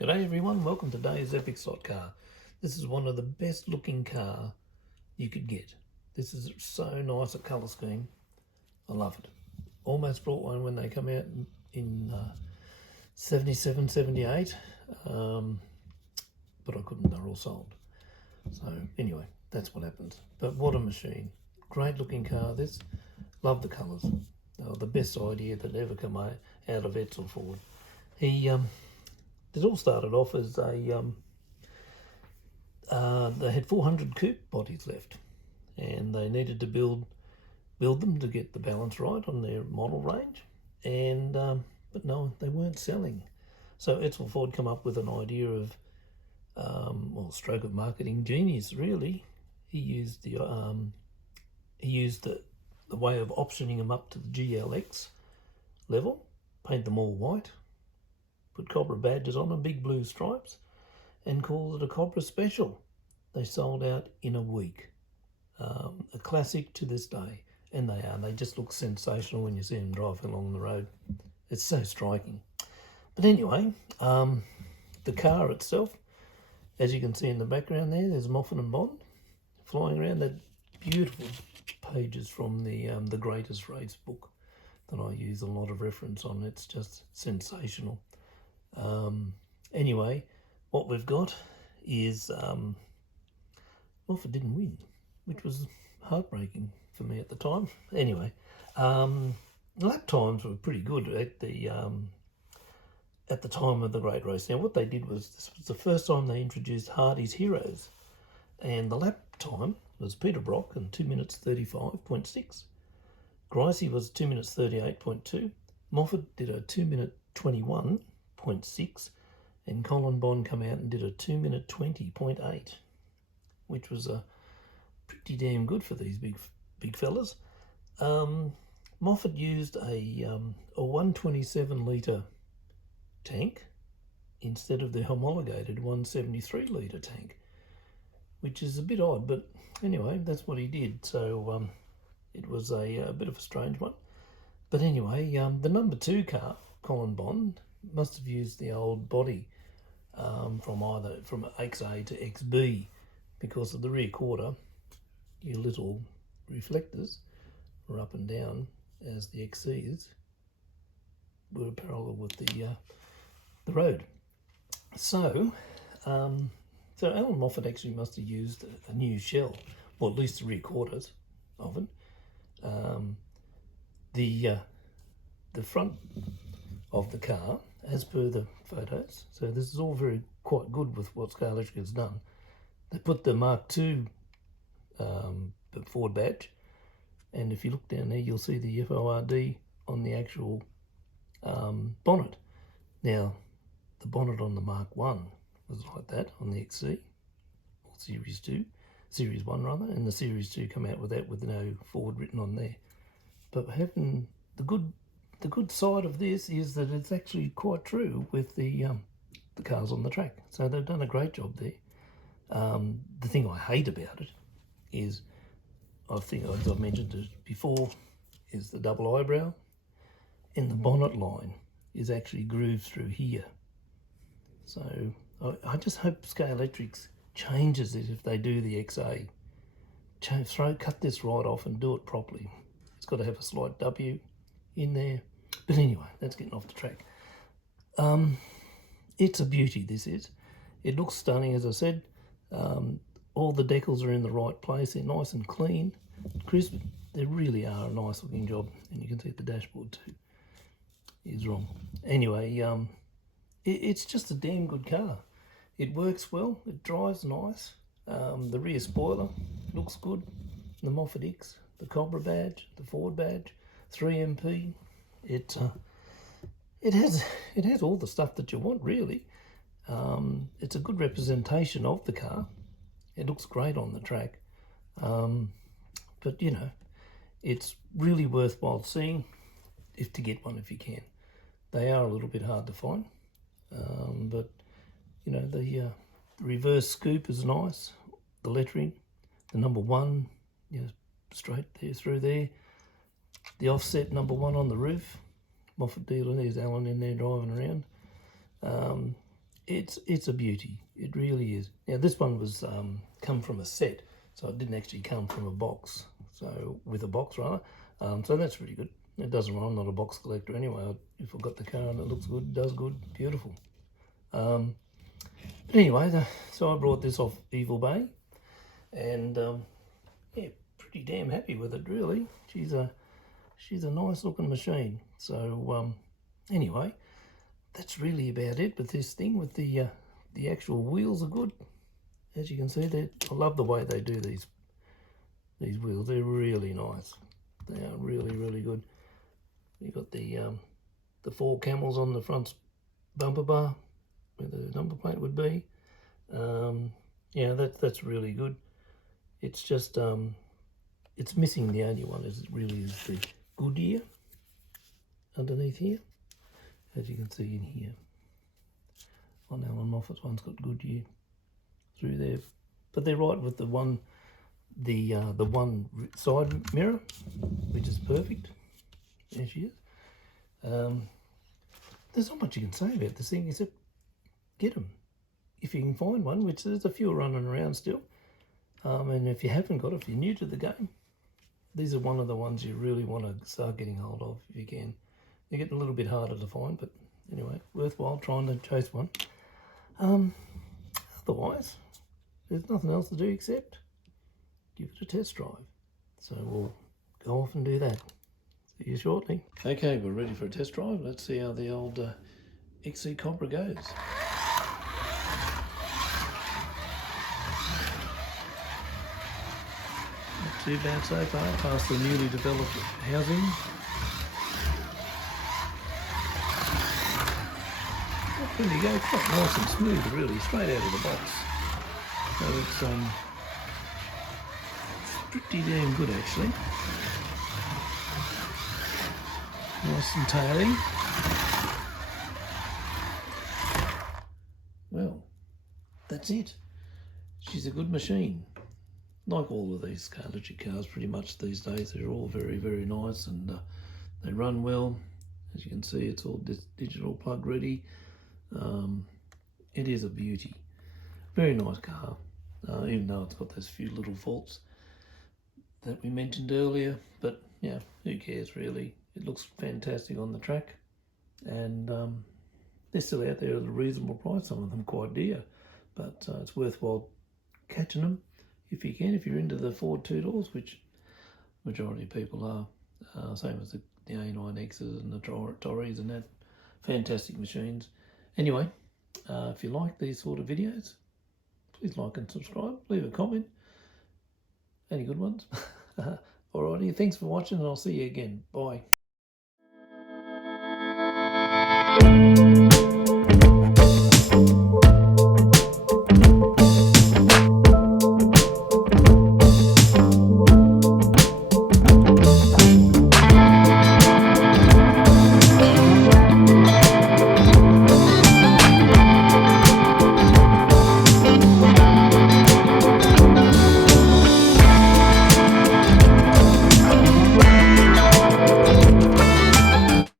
G'day everyone, welcome to today's Epic Slot car. This is one of the best looking car you could get. This is so nice, a colour scheme. I love it. Almost brought one when they come out in 77, 78, but I couldn't, they're all sold. So anyway, that's what happens. But what a machine. Great looking car this. Love the colours. They were the best idea that ever come out of Edsel Ford. It all started off as they had 400 coupe bodies left, and they needed to build them to get the balance right on their model range, and but no, they weren't selling. So Edsel Ford come up with an idea of, stroke of marketing genius really. He used the way of optioning them up to the GLX level, paint them all white, put Cobra badges on them, big blue stripes, and called it a Cobra special. They sold out in a week. A classic to this day, and they are. They just look sensational when you see them driving along the road. It's so striking. But anyway, the car itself, as you can see in the background there's Moffat and Bond flying around. That beautiful pages from the Greatest Race book that I use a lot of reference on. It's just sensational. Anyway, what we've got is Moffat didn't win, which was heartbreaking for me at the time. Anyway, lap times were pretty good at the time of the Great Race. Now what they did was, this was the first time they introduced Hardy's Heroes, and the lap time was Peter Brock in 2 minutes 35.6. Gricey was 2 minutes 38.2. Moffat did a 2 minute 21.6, and Colin Bond come out and did a 2 minute 20.8, which was pretty damn good for these big fellas. Moffat used a 127 litre tank instead of the homologated 173 litre tank, which is a bit odd, but anyway, that's what he did. So it was a bit of a strange one. But anyway, the number 2 car, Colin Bond, must have used the old body from XA to XB, because of the rear quarter, your little reflectors were up and down, as the XCs were parallel with the road. So Allan Moffat actually must have used a new shell, or at least the rear quarters of it. The front of the car, as per the photos, so this is all quite good with what Scalextric'S has done. They put the Mark II Ford badge, and if you look down there, you'll see the FORD on the actual bonnet. Now, the bonnet on the Mark I was like that on the XC, or Series 1 rather, and the Series 2 come out with that with no Ford written on there. But having the good side of this is that it's actually quite true with the cars on the track. So they've done a great job there. The thing I hate about it is, I think as I've mentioned it before, is the double eyebrow, and the bonnet line is actually grooved through here. So I just hope Scalextric'S changes it if they do the XA. Cut this right off and do it properly. It's got to have a slight W in there. But anyway, that's getting off the track. It's a beauty, this is. It looks stunning, as I said. All the decals are in the right place. They're nice and clean, crisp. They really are a nice looking job. And you can see the dashboard too is wrong. Anyway, it's just a damn good car. It works well. It drives nice. The rear spoiler looks good. The Moffat X, the Cobra badge, the Ford badge, 3MP. It has all the stuff that you want, really. It's a good representation of the car. It looks great on the track. But you know, it's really worthwhile seeing to get one if you can. They are a little bit hard to find, but you know, the reverse scoop is nice. The lettering, the number 1, you know, straight there through there. The offset number 1 on the roof. Moffat dealer, there's Allan in there driving around. it's a beauty. It really is. Now this one was come from a set, so it didn't actually come from a box. So with a box rather. So that's really good. It doesn't run. I'm not a box collector anyway. If I've got the car and it looks good, does good, beautiful. But anyway, so I brought this off Evil Bay, and yeah, pretty damn happy with it really. She's a nice looking machine. So anyway, that's really about it with this thing. With the actual wheels are good, as you can see. I love the way they do these wheels. They're really nice. They are really good. You've got the 4 camels on the front bumper bar where the number plate would be. Yeah, that's really good. It's just it's missing, the only one is the Goodyear underneath here, as you can see in here. On Allan Moffat's one's got Goodyear through there, but they're right with the one side mirror, which is perfect. There she is. There's not much you can say about this thing except get them if you can find one, which there's a few running around still. And if you haven't got it, if you're new to the game, these are one of the ones you really want to start getting hold of if you can. They're getting a little bit harder to find, but anyway, worthwhile trying to chase one. Otherwise, there's nothing else to do except give it a test drive. So we'll go off and do that. See you shortly. Okay, we're ready for a test drive. Let's see how the old XC Cobra goes. Not too bad so far, past the newly developed housing. There you go, quite nice and smooth really, straight out of the box. So it's pretty damn good actually. Nice and taily. Well, that's it. She's a good machine. Like all of these Scalextric cars pretty much these days, they're all very nice, and they run well. As you can see, it's all digital plug ready. It is a beauty. Very nice car, even though it's got those few little faults that we mentioned earlier, but yeah, who cares really. It looks fantastic on the track, and they're still out there at a reasonable price, some of them quite dear, but it's worthwhile catching them if you can, if you're into the Ford 2-doors, which majority of people are, same as the A9Xs and the Tories and that. Fantastic machines. Anyway, if you like these sort of videos, please like and subscribe, leave a comment. Any good ones? Alrighty, thanks for watching, and I'll see you again. Bye.